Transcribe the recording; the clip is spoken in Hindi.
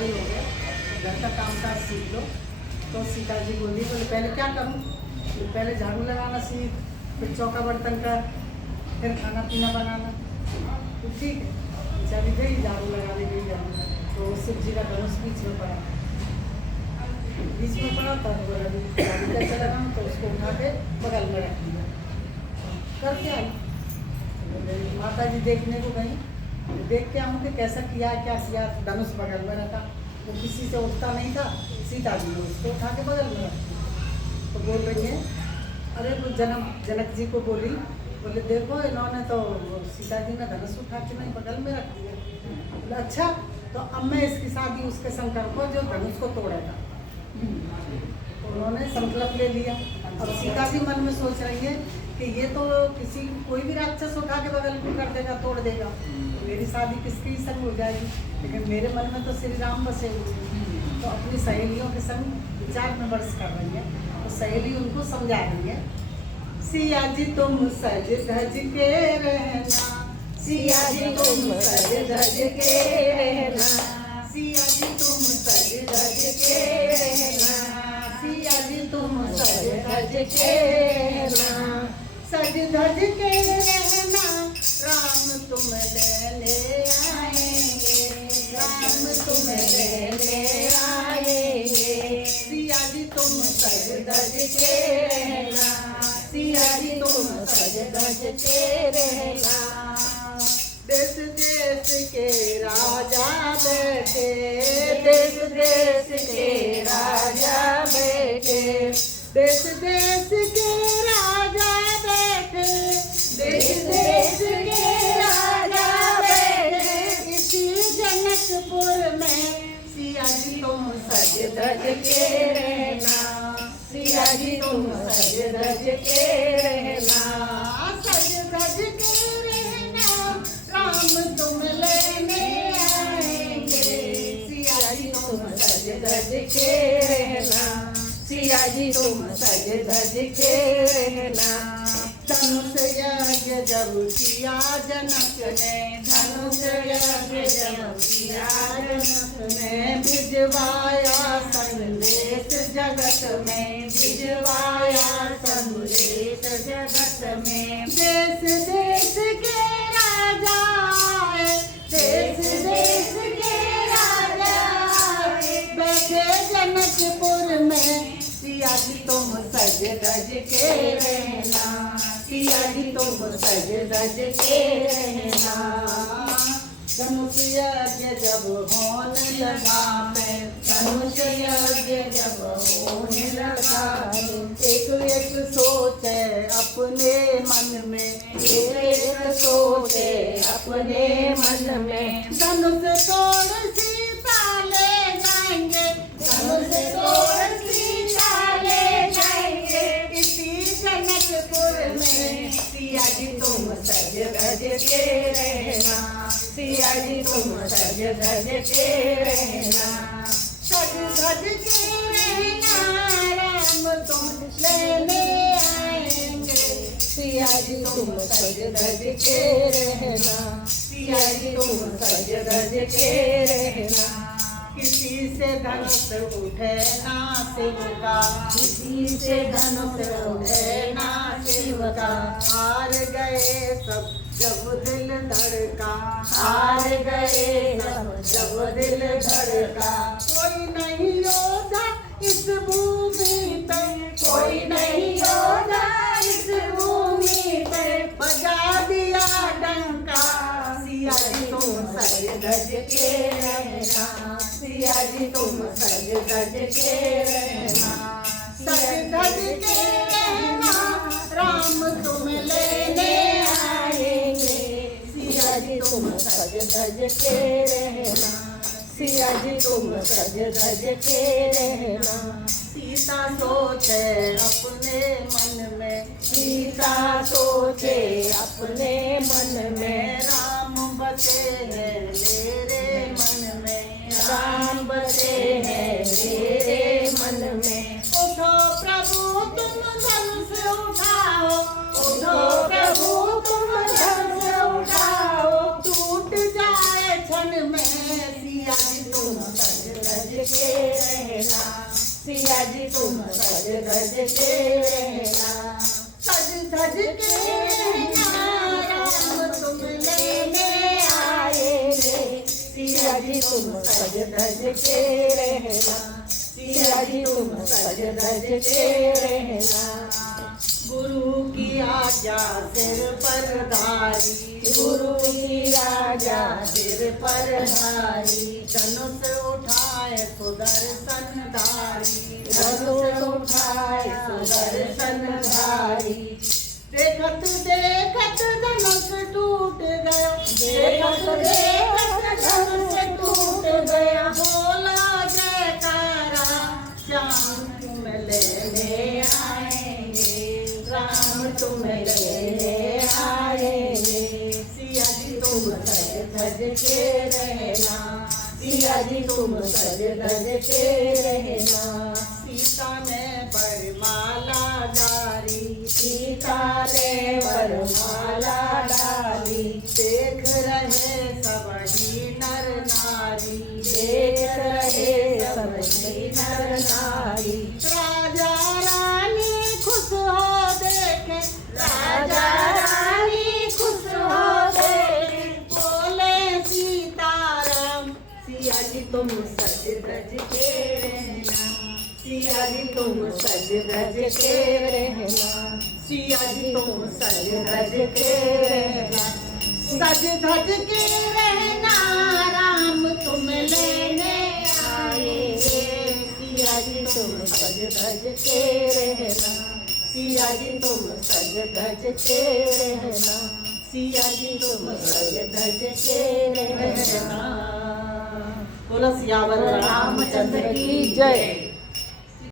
दिन हो गया, घर का काम काज सीख लो। तो सीता जी बोली, बोले पहले क्या करूँ? पहले झाड़ू लगाना सीख, फिर चौका बर्तन कर, फिर खाना पीना बनाना। तो ठीक है, बेचारी गई झाड़ू लगाने गई झाड़ू, तो शिव जी का धनुष बीच में पड़ा था। तो बोला झाड़ू कैसे लगाऊँ? तो उसको उठा के बगल में रख दिया, करके आई। माता जी देखने को गई, देख के आऊँ कि कैसा किया क्या किया। धनुष बगल में रखा, वो किसी से उठता नहीं था। सीता जी ने उसको उठा के बगल में रख दिया। तो बोल रही है, अरे वो जनक जी को बोली, बोले देखो इन्होंने तो सीता जी ने धनुष उठा के नहीं बगल में रख दिया। बोले अच्छा, तो अब मैं इसकी शादी उसके शंकर को जो धनुष को तोड़ेगा। तो उन्होंने संकल्प ले लिया। अब सीता जी मन में सोच रही है कि ये तो किसी कोई भी राक्षस उठा के बगल में कर देगा, तोड़ देगा, मेरी शादी किसके संग हो जाएगी। लेकिन मेरे मन में तो श्री राम बसे हुए हैं। तो अपनी सहेलियों के संग विचार विमर्श कर रही है। तो सहेली उनको समझा रही है, सिया जी तुम सज धज के रहना, सिया जी तुम सज धज के रहना, सिया जी तुम सज धज के रहना, सिया जी तुम सज धज के रहना, सज धज के रहना, राम तुम लेने आएंगे, राम तुम लेने आएंगे, सिया जी तुम सज धज के रहना, सिया जी तुम सज धज के रहना। देश देश के राजा बैठे, देश देश के राजा बैठे, देश देश के राजा बैठे, देश देश के राजा बैठे, इसी जनकपुर में सिया जी तुम सज धज के रहना, सिया जी तुम सज धज के रहना, सज धज के रहना, राम तुम लेने आएंगे, सिया जी तुम सज धज के रहना, सिया जी तुम सज धज के रहना। धनुष यज्ञ जब किया जनक ने, धनुष यज्ञ जब किया जनक ने, भिजवाया संदेश जगत में, भिजवाया संदेश जगत में। देश देश के राजा आए, देश देश के राजा आए, बैठे जनकपुर में, सिया जी तुम सज धज के रहना, सिया जी तुम सज धज के रहना। धनुष यज्ञ जब होने लगा है, धनुष यज्ञ जब होने लगा है, एक एक सोचे अपने मन में, एक एक सोचे अपने मन में, धनुष तोड़ सीता ले जाएंगे, धनुष तोड़ सीता ले जाएंगे, इसी जनकपुर में, सिया जी तुम सज धज के रहना, सिया जी तुम सज धज के रहना, सज धज के रहना, राम तुम लेने आएंगे, सिया जी तुम सज धज के रहना, सिया जी तुम सज धज के रहना। किसी से धनुष उठे ना शिव का, किसी से धनुष उठे ना शिव का, हार गए सब जब दिल धड़का, हार गए सब जब दिल धड़का। कोई नहीं योद्धा इस भूमि पे, कोई नहीं योद्धा इस भूमि पे, बजा दिया डंका, सिया जी तुम सज धज के रहना, सिया जी तुम सज धज के रहना, सज धज के रहना, राम तुम लेने आएंगे, सिया जी तुम सज धज के रहना, सिया जी तुम सज धज के रहना। सीता सोचे अपने मन में, सीता सोचे अपने मन में, राम बसे हैं मेरे मन में, राम बसे हैं मेरे मन में। उठो प्रभु तुम धनुष उठाओ, उठो प्रभु तुम धनुष उठाओ, टूट जाए क्षण में, सिया जी तुम सज के रहना, सिया जी तुम सज धज के रहना। सज धज के रहना, राम तुम लेने आएंगे, सिया जी तुम सज धज के रहना, सिया जी तुम सज धज के रहना। गुरु की आज्ञा सिर पर धारी, गुरु की राजा सिर पर धारी, धनुष उठाए सुदर्शन धारी, धनुष उठाए सुदर्शन धारी। देखत देखत धनुष टूट गया, देखत देखत धनुष टूट गया, बोला जयकारा श्याम तुम लेने आएंगे, राम तुम लेने आएंगे। सिया जी तुम सज धज के रहना, सिया जी तुम सज धज के रहना। सीता ने वरमाला डाली, सीता ने वरमाला डाली, देख रहे सब ही नर नारी, देख रहे सब ही नर नारी। राजा रानी खुश हो देखे, राजा रानी खुश हो देखे, बोले सीताराम, सिया जी तुम सज धज के रहना, सिया जी तुम सज धज के रहना, सिया जी तुम सज धज के रहना। सज धज के रहना, राम तुम लेने आएंगे, सिया जी तुम सज धज के रहना, सिया जी तुम सज धज के रहना, सिया जी तुम सज धज के रहना। बोला सियावर रामचंद्र की जय।